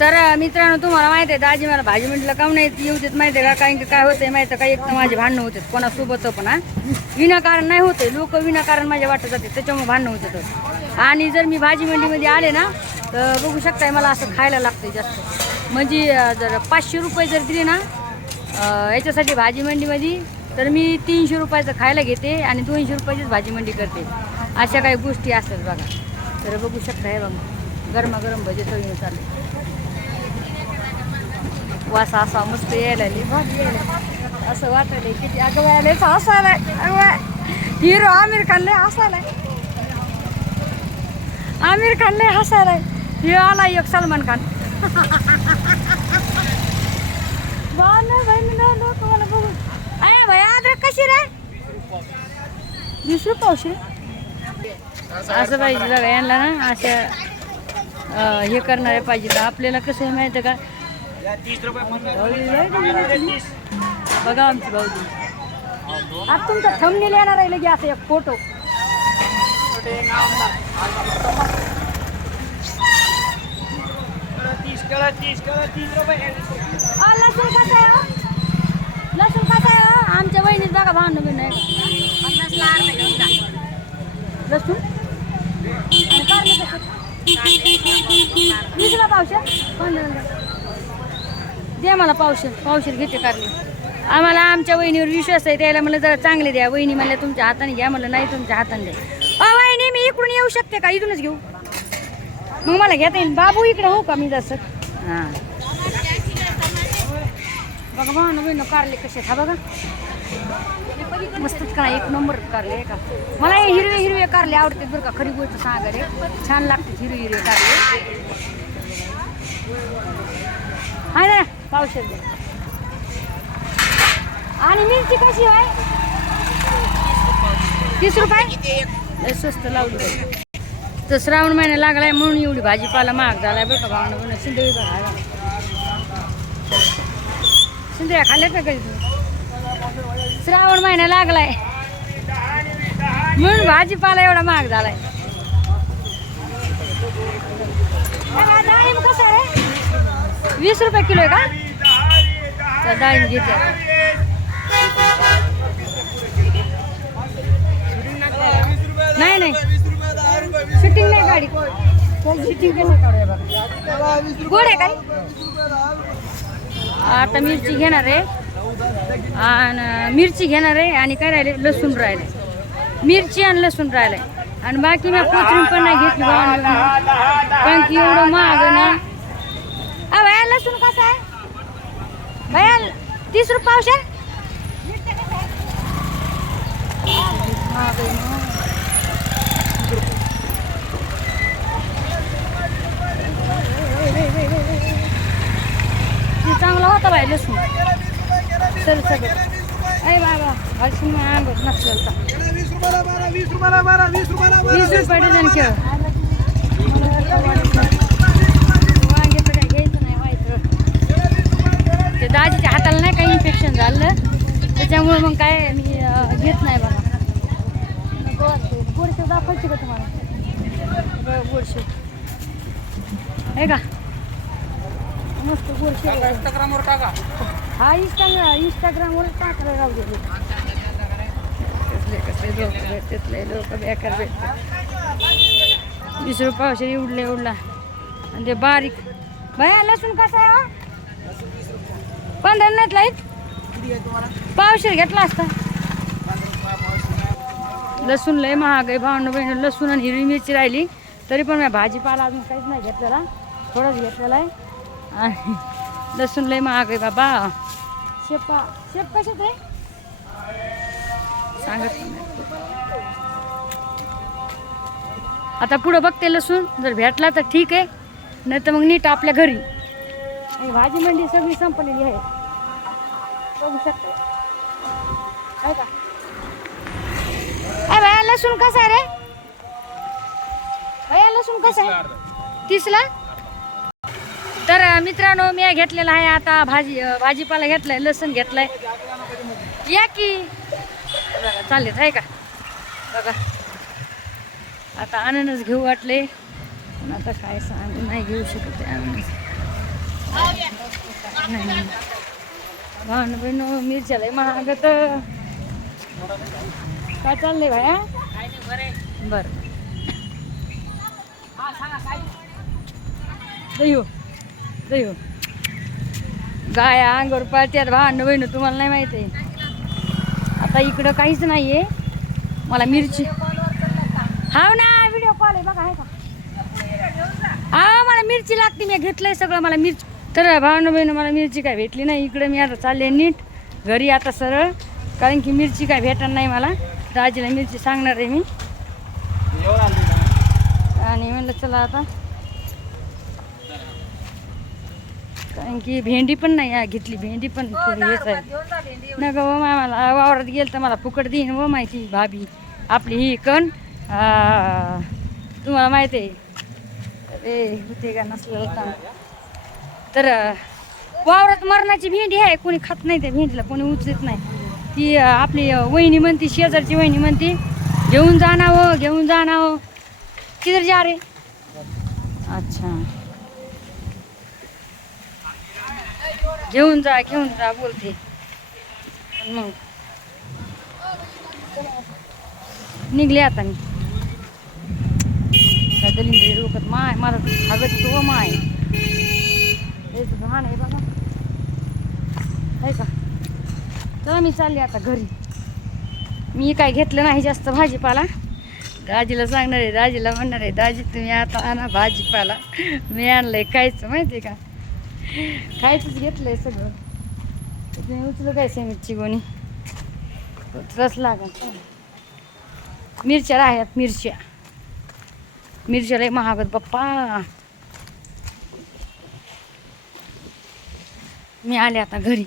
तर मित्रांनो तुम्हाला माहिती आहे दाजी मला भाजी म्हटलं काऊन नाही येऊ देत माहिती आहे का? कारण की काय होतंय माहिती आहे एक तर माझे भांडणं होते कोणासोबत पण हा. विनाकारण नाही होते लोक विनाकारण माझ्या वाटत जाते त्याच्यामुळे भांडणं होते आणि जर मी भाजी मंडीमध्ये आले ना तर बघू शकताय मला असं खायला लागतं जास्त. म्हणजे जर पाचशे रुपये जर दिले ना याच्यासाठी भाजी मंडीमध्ये तर मी तीनशे रुपयाचं खायला घेते आणि दोनशे रुपयाचीच भाजी मंडी करते. अशा काही गोष्टी असतात बघा. तर बघू शकता हे बघा. गरमागरम भजे सगळी चालू वास असा मस्त यायला लागली. यायला. असं वाटायला किती. अगं असायलाय हसायलाय हिरो आमिर खान लय हसायलाय आमिर खान लय हसायलाय हिरो आला एक सलमान खान. लोक मला बघून. अरे भया अद्रक कशी रे? वीस रुपये असं पाहिजे बघा यांना ना असं हे करणारे पाहिजे. तर आपल्याला कसं आहे माहिती आहे का? बघा आमची भाऊजी. आता तुमचा थंबनेल येणार आहे लगे असं एक फोटो लसूण कसं आहे लसूण कसं आहे आमच्या बहिणीत बघा भांडण बिन लसूण? आणि वीसला पावशे पंधरा द्या मला पावशेर पावशेर घेते कारले. आम्हाला आमच्या वहिनीवर विश्वास आहे त्याला म्हणलं जरा चांगले द्या. वहिनी म्हणल्या तुमच्या हाताने घ्या. म्हणलं नाही तुमच्या हाताने द्या. अ वहिनी मी इकडून येऊ शकते का? इथूनच घेऊ. मग मला घेता येईल. बाबू इकडे हो का? मी जसं हां. बघा बघा ना बहिण कारले कसे खा बघा. मस्तच का एक नंबर कारले का? मला हे हिरवे हिरवे कारले आवडते बरं का. खरी गोष्ट सांगा रे. छान लागते हिरवे हिरवे कारले हा औषध आणि मिरची कशी आहे? तीस रुपये? स्वस्त लावली तर श्रावण महिना लागलाय म्हणून एवढी भाजीपाला महाग झालाय बरं का भावना पण शिंदे शिंदे खाल्ल्यात ना कधी तू? श्रावण महिना लागलाय. म्हणून भाजीपाला एवढा महाग झालाय. डाळिंब कसं आहे? वीस रुपये किलो आहे का? डाळिंब घेते नाही नाही. शूटिंग नाही गाडी. शूटिंग कसं काढूया बघा गोड आहे काय? आता मिरची घेणार आहे. आणि मिरची घेणार आहे आणि काय राहिले? लसूण राहिले. मिरची आणि लसूण राहिले. आणि बाकी मी कोथिंबीर पण नाही घेतली कारण की एवढं महाग आहे ना. अ लसूण कसं भैया तिस रुपियाँ पाउँछ चाङ्लो हो तपाईँहरूले सुन ए बाबा हल्सिनु आँगो नक्सल त बिस रुपियाँ डजन के दाजीच्या हाताला नाही काही इन्फेक्शन झालं? त्याच्यामुळे मग काय मी घेत नाही बाबा. गोडशेव दाखवायची का? तुम्हाला गोडशेव आहे. का मस्त गोडशेव इंस्टाग्रामवर टाका हा इंस्टाग्राम इंस्टाग्रामवर टाकलं राहू दे. कसले कसले लोक भेटतले लोक बेकार भेटतात वीस रुपये उडले उडला. आणि ते बारीक. भया लसूण कसा आहे पंधरा नाहीत लाईत पावशेर घेतला असता. लसूण लय महाग आहे भावंड बहिण लसूण आणि हिरवी मिरची राहिली. तरी पण मी भाजीपाला अजून काहीच नाही घेतलेला. थोडंच घेतलेला आहे. आणि लसूण लय महाग आहे बाबा. शेपा शेप कशात आहे? सांगत पण नाही. आता पुढं बघते लसूण. जर भेटला तर ठीक आहे. नाही तर मग नीट आपल्या घरी. आणि भाजी मंडी सगळी संपलेली आहे. बघू शकता. का? अरे लसूण कसा आहे रे? भैया लसूण कसा आहे? तीसला तर मित्रांनो मी घेतलेला आहे आता भाजी भाजीपाला घेतलाय लसूण घेतलाय. या की? चालेल आहे का? बघा. आता अननस घेऊ वाटले. आता काय सांग नाही घेऊ शकत अननस. भान बहिण मिरच्या लय महाग तर काय चाललंय भाया बर. दयो दयो गाया अंगावर पाळत्यात भांड बहिण तुम्हाला नाही माहिती. आहे आता इकडं काहीच नाहीये. मला मिरची हाव ना व्हिडिओ कॉल आहे बघा आहे का? हा मला मिरची लागते मी घेतलंय सगळं मला मिरची तर भावना बहिण मला मिरची काय भेटली नाही. इकडे मी आता चालले नीट. घरी आता सरळ. कारण की मिरची काय भेटणार नाही मला. दाजीला मिरची सांगणार आहे मी. आणि म्हणलं चला आता. कारण की भेंडी पण नाही हा, घेतली भेंडी पण. थोडी हेच आहे. न ग मला वावरात गेलं तर मला फुकट देईन व माहिती भाभी. आपली ही कण. तुम्हाला माहिती आहे. अरे होते का नसलेलं तर वावरात मरणाची भेंडी आहे कोणी खात नाही त्या भेंडीला कोणी उचलत नाही. ती आपली वहिनी म्हणती शेजारची वहिनी म्हणती घेऊन जाणावं घेऊन जाणावं किधर जा रे? अच्छा. घेऊन जा घेऊन जा बोलते. मग निघले आता मी. दलिंद्री रोखत माय मला हागत तो हो माय. हेच घाण आहे बघा. आहे का? तर मी चालले आता घरी. मी काय घेतलं नाही जास्त भाजीपाला. दाजीला सांगणार आहे दाजीला म्हणणार आहे दाजी तुम्ही आता आणा भाजीपाला. मी आणलंय खायचं माहिती आहे का? खायचंच घेतलंय सगळं. तुम्ही उचलू काय सिमेंटची गोणी? रस लागल. मिरच्या आहेत मिरच्या. मिरच्याला महागत बाप्पा मी आले आता घरी.